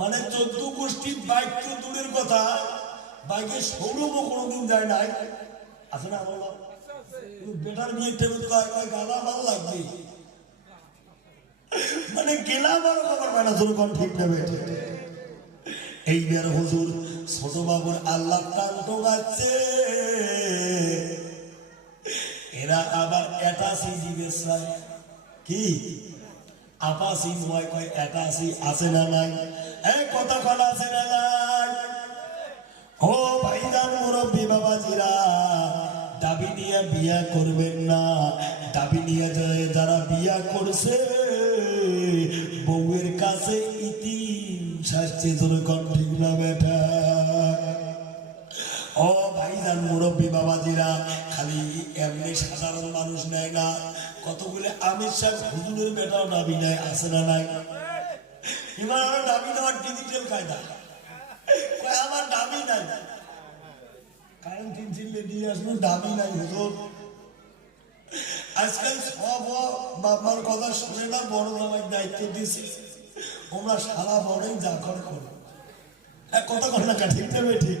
মানে চোদ্দ গোষ্ঠীর বাইক তো দূরের কথা বাইকের সৌরভও কোনোদিন যায় নাই। আছে না বলো? বেটার বিয়ে টেবিল গালা ভালো লাগবে। মানে গেলাম আর খবর পায় না, তোর কোন ঠিক নেবে? এই বের হুজুর ছোট বাবুর আল্লাহ টান টোকাচ্ছে এরা আবার এটাসি জিজ্ঞেস চায় কি? আপাসি নয় কয় এটাসি আছে না নাই? এই কথা কল আছে না নাই? ও ভাইজান মুরব্বী বাবাজিরা, দাবি নিয়ে বিয়া করবেন না। দাবি নিয়ে যায় যারা বিয়া করছে, বউয়ের কাছে ইতি শাস্তি কন ঠিক না বেটা। ও ভাইজান মুরব্বী বাবাজিরা খালি এমনি সাধারণ মানুষ নেয় না। কতগুলো আমির শাহ হুজুরের বেটাও দাবি নেয় আছে না নাই? এবার আমার দাবি নেওয়ার ডিজিটাল কায়দা। কয় আমার দাবি নাই। তিন চিল্লে দিয়ে আসব দাবি নাই হুজুর। আজকাল সব বাবার কথা শুনে না বড় বাবার দায়িত্ব দিয়েছি তোমরা সারা বড়ই যা করে। করো কথা কর না কা, ঠিক ঠিক।